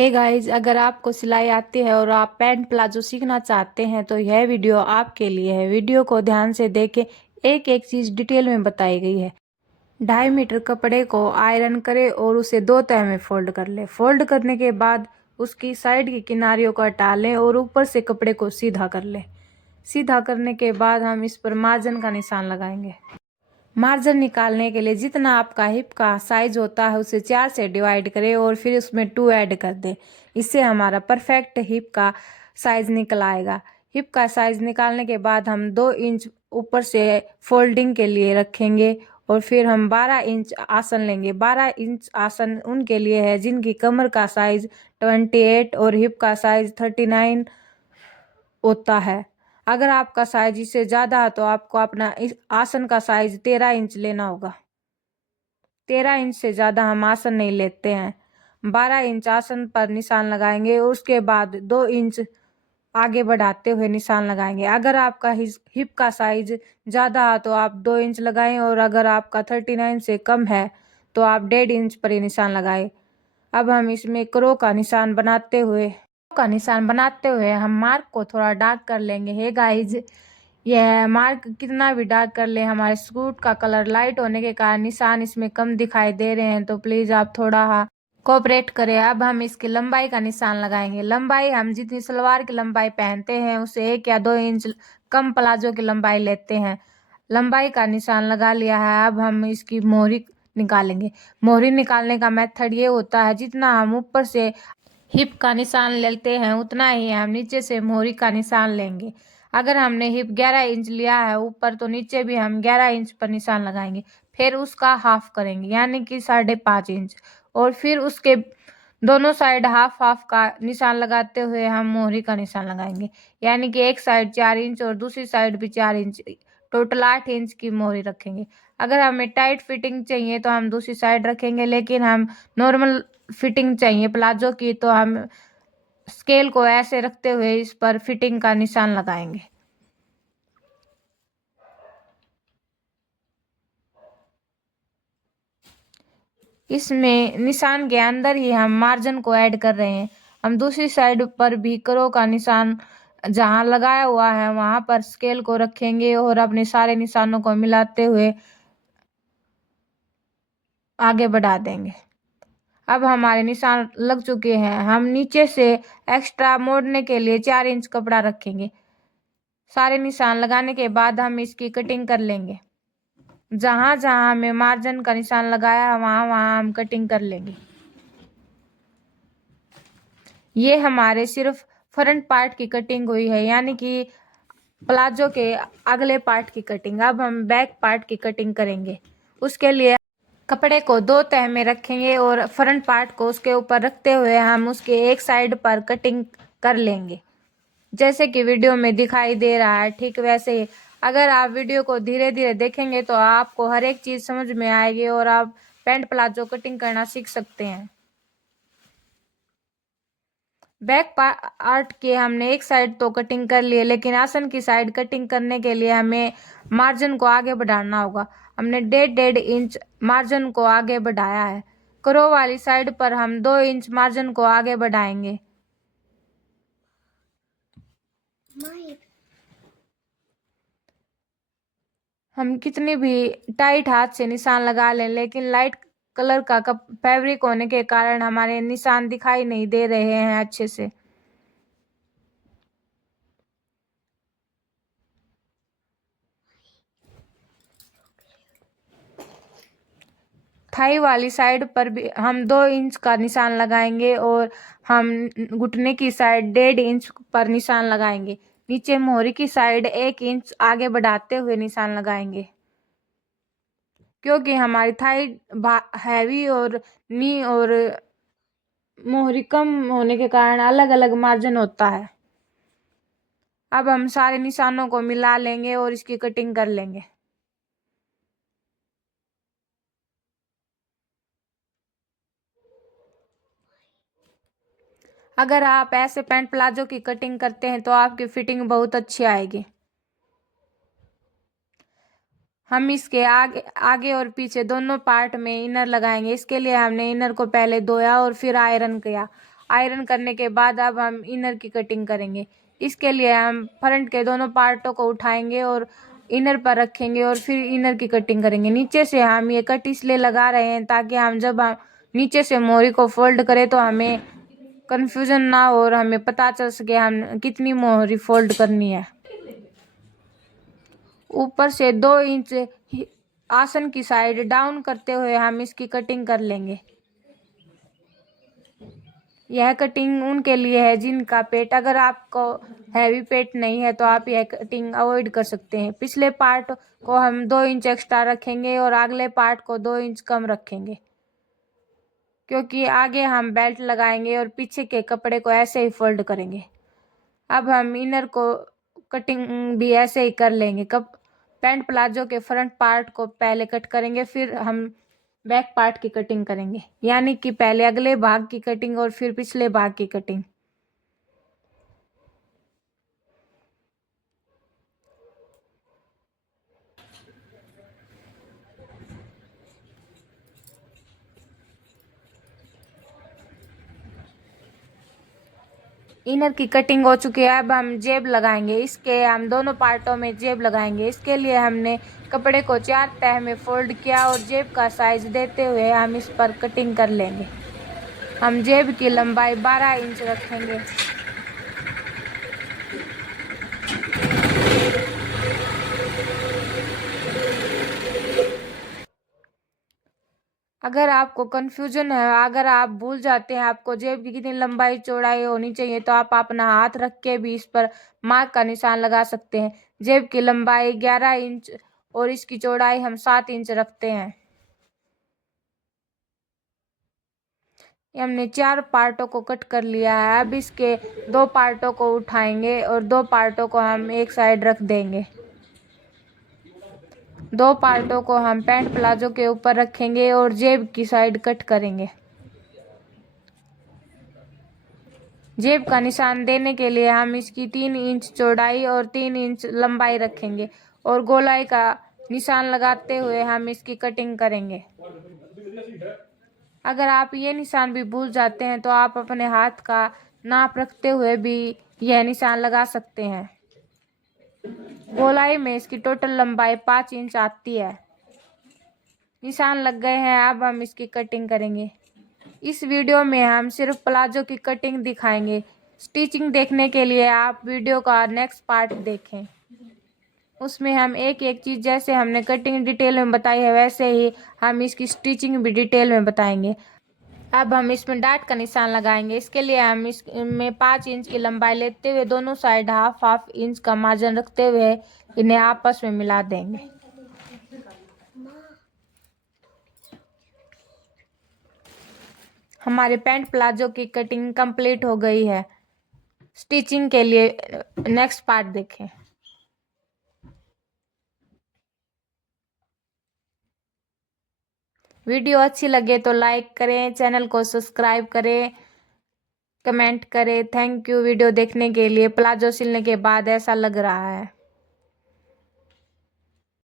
Hey guys, अगर आपको सिलाई आती है और आप पैंट प्लाजो सीखना चाहते हैं तो यह वीडियो आपके लिए है। वीडियो को ध्यान से देखें, एक एक चीज़ डिटेल में बताई गई है। 2.5 मीटर कपड़े को आयरन करें और उसे 2 तह में फोल्ड कर लें। फोल्ड करने के बाद उसकी साइड की किनारियों को हटा लें और ऊपर से कपड़े को सीधा कर लें। सीधा करने के बाद हम इस पर मार्जिन का निशान लगाएंगे। मार्जिन निकालने के लिए जितना आपका हिप का साइज होता है उसे 4 से डिवाइड करें और फिर उसमें 2 ऐड कर दें। इससे हमारा परफेक्ट हिप का साइज निकल आएगा। हिप का साइज निकालने के बाद हम 2 इंच ऊपर से फोल्डिंग के लिए रखेंगे और फिर हम 12 इंच आसन लेंगे। 12 इंच आसन उनके लिए है जिनकी कमर का साइज 28 और हिप का साइज 39 होता है। अगर आपका साइज इससे ज़्यादा है तो आपको अपना इस आसन का साइज 13 इंच लेना होगा। 13 इंच से ज़्यादा हम आसन नहीं लेते हैं। 12 इंच आसन पर निशान लगाएंगे और उसके बाद 2 इंच आगे बढ़ाते हुए निशान लगाएंगे। अगर आपका हिप का साइज ज़्यादा है तो आप 2 इंच लगाएं और अगर आपका 39 से कम है तो आप 1.5 इंच पर ही निशान लगाएं। अब हम इसमें क्रो का निशान बनाते हुए हम मार्क को थोड़ा डार्क कर लेंगे। हे गाइज, यह मार्क कितना भी डार्क कर ले, हमारे सूट का कलर लाइट होने के कारण निशान इसमें कम दिखाई दे रहे हैं, तो प्लीज़ आप थोड़ा कोऑपरेट करें। अब हम इसकी लंबाई का निशान लगाएंगे। लंबाई हम जितनी सलवार की लंबाई पहनते हैं उससे 1 या 2 इंच कम प्लाजो की लंबाई लेते हैं। लंबाई का निशान लगा लिया है। अब हम इसकी मोहरी निकालेंगे। मोहरी निकालने का मेथड ये होता है, जितना हम ऊपर से हिप का निशान लेते हैं उतना ही हम नीचे से मोहरी का निशान लेंगे। अगर हमने हिप 11 इंच लिया है ऊपर तो नीचे भी हम 11 इंच पर निशान लगाएंगे। फिर उसका हाफ करेंगे यानी कि 5.5 इंच और फिर उसके दोनों साइड हाफ हाफ का निशान लगाते हुए हम मोहरी का निशान लगाएंगे यानी कि एक साइड 4 इंच और दूसरी साइड भी 4 इंच, टोटल 8 इंच की मोहरी रखेंगे। अगर हमें टाइट फिटिंग चाहिए तो हम दूसरी साइड रखेंगे, लेकिन हम नॉर्मल फिटिंग चाहिए प्लाजो की तो हम स्केल को ऐसे रखते हुए इस पर फिटिंग का निशान लगाएंगे। इसमें निशान के अंदर ही हम मार्जिन को ऐड कर रहे हैं। हम दूसरी साइड पर भी करो का निशान जहां लगाया हुआ है वहां पर स्केल को रखेंगे और अपने सारे निशानों को मिलाते हुए आगे बढ़ा देंगे। अब हमारे निशान लग चुके हैं। हम नीचे से एक्स्ट्रा मोड़ने के लिए 4 इंच कपड़ा रखेंगे। सारे निशान लगाने के बाद हम इसकी कटिंग कर लेंगे। जहां जहां हमें मार्जिन का निशान लगाया वहां वहां हम कटिंग कर लेंगे। ये हमारे सिर्फ फ्रंट पार्ट की कटिंग हुई है यानी कि प्लाजो के अगले पार्ट की कटिंग। अब हम बैक पार्ट की कटिंग करेंगे। उसके लिए कपड़े को 2 तह में रखेंगे और फ्रंट पार्ट को उसके ऊपर रखते हुए हम उसके एक साइड पर कटिंग कर लेंगे। जैसे कि वीडियो में दिखाई दे रहा है ठीक वैसे ही। अगर आप वीडियो को धीरे धीरे देखेंगे तो आपको हर एक चीज़ समझ में आएगी और आप पैंट प्लाजो कटिंग करना सीख सकते हैं। बैक पार्ट के हमने एक साइड तो कटिंग कर लिए, लेकिन आसन की साइड कटिंग करने के लिए हमें मार्जिन को आगे बढ़ाना होगा। हमने 1.5 इंच मार्जिन को आगे बढ़ाया है। क्रो वाली साइड पर हम 2 इंच मार्जिन को आगे बढ़ाएंगे। हम कितनी भी टाइट हाथ से निशान लगा लें, लेकिन लाइट कलर का फैब्रिक होने के कारण हमारे निशान दिखाई नहीं दे रहे हैं अच्छे से। थाई वाली साइड पर भी हम 2 इंच का निशान लगाएंगे और हम घुटने की साइड 1.5 इंच पर निशान लगाएंगे। नीचे मोहरी की साइड 1 इंच आगे बढ़ाते हुए निशान लगाएंगे, क्योंकि हमारी थाई हैवी और नी और मोहरी कम होने के कारण अलग अलग मार्जिन होता है। अब हम सारे निशानों को मिला लेंगे और इसकी कटिंग कर लेंगे। अगर आप ऐसे पैंट प्लाजो की कटिंग करते हैं तो आपकी फिटिंग बहुत अच्छी आएगी। हम इसके आगे और पीछे दोनों पार्ट में इनर लगाएंगे। इसके लिए हमने इनर को पहले धोया और फिर आयरन किया। आयरन करने के बाद अब हम इनर की कटिंग करेंगे। इसके लिए हम फ्रंट के दोनों पार्टों को उठाएंगे और इनर पर रखेंगे और फिर इनर की कटिंग करेंगे। नीचे से हम ये कट इसलिए लगा रहे हैं ताकि हम जब हम नीचे से मोहरी को फोल्ड करें तो हमें कंफ्यूजन ना हो और हमें पता चल सके हम कितनी मोहरी फोल्ड करनी है। ऊपर से 2 इंच आसन की साइड डाउन करते हुए हम इसकी कटिंग कर लेंगे। यह कटिंग उनके लिए है जिनका पेट, अगर आपको हैवी पेट नहीं है तो आप यह कटिंग अवॉइड कर सकते हैं। पिछले पार्ट को हम 2 इंच एक्स्ट्रा रखेंगे और अगले पार्ट को 2 इंच कम रखेंगे, क्योंकि आगे हम बेल्ट लगाएंगे और पीछे के कपड़े को ऐसे ही फोल्ड करेंगे। अब हम इनर को कटिंग भी ऐसे ही कर लेंगे। पैंट प्लाजो के फ्रंट पार्ट को पहले कट करेंगे, फिर हम बैक पार्ट की कटिंग करेंगे, यानी कि पहले अगले भाग की कटिंग और फिर पिछले भाग की कटिंग। इनर की कटिंग हो चुकी है। अब हम जेब लगाएंगे। इसके हम दोनों पार्टों में जेब लगाएंगे। इसके लिए हमने कपड़े को 4 तह में फोल्ड किया और जेब का साइज देते हुए हम इस पर कटिंग कर लेंगे। हम जेब की लंबाई 12 इंच रखेंगे। अगर आपको कंफ्यूजन है, अगर आप भूल जाते हैं आपको जेब की कितनी लंबाई चौड़ाई होनी चाहिए, तो आप अपना हाथ रख के भी इस पर मार्क का निशान लगा सकते हैं। जेब की लंबाई 11 इंच और इसकी चौड़ाई हम 7 इंच रखते हैं। हमने 4 पार्टों को कट कर लिया है। अब इसके 2 पार्टों को उठाएंगे और 2 पार्टों को हम एक साइड रख देंगे। 2 पार्टों को हम पैंट प्लाजो के ऊपर रखेंगे और जेब की साइड कट करेंगे। जेब का निशान देने के लिए हम इसकी 3 इंच चौड़ाई और 3 इंच लंबाई रखेंगे और गोलाई का निशान लगाते हुए हम इसकी कटिंग करेंगे। अगर आप ये निशान भी भूल जाते हैं तो आप अपने हाथ का नाप रखते हुए भी यह निशान लगा सकते हैं। गोलाई में इसकी टोटल लंबाई 5 इंच आती है। निशान लग गए हैं। अब हम इसकी कटिंग करेंगे। इस वीडियो में हम सिर्फ प्लाजो की कटिंग दिखाएंगे। स्टिचिंग देखने के लिए आप वीडियो का नेक्स्ट पार्ट देखें। उसमें हम एक एक चीज़, जैसे हमने कटिंग डिटेल में बताई है वैसे ही हम इसकी स्टिचिंग भी डिटेल में बताएंगे। अब हम इसमें डाट का निशान लगाएंगे। इसके लिए हम इसमें 5 इंच की लंबाई लेते हुए दोनों साइड हाफ इंच का मार्जिन रखते हुए इन्हें आपस में मिला देंगे। हमारे पैंट प्लाजो की कटिंग कंप्लीट हो गई है। स्टिचिंग के लिए नेक्स्ट पार्ट देखें। वीडियो अच्छी लगे तो लाइक करें, चैनल को सब्सक्राइब करें, कमेंट करें। थैंक यू वीडियो देखने के लिए। प्लाजो सिलने के बाद ऐसा लग रहा है।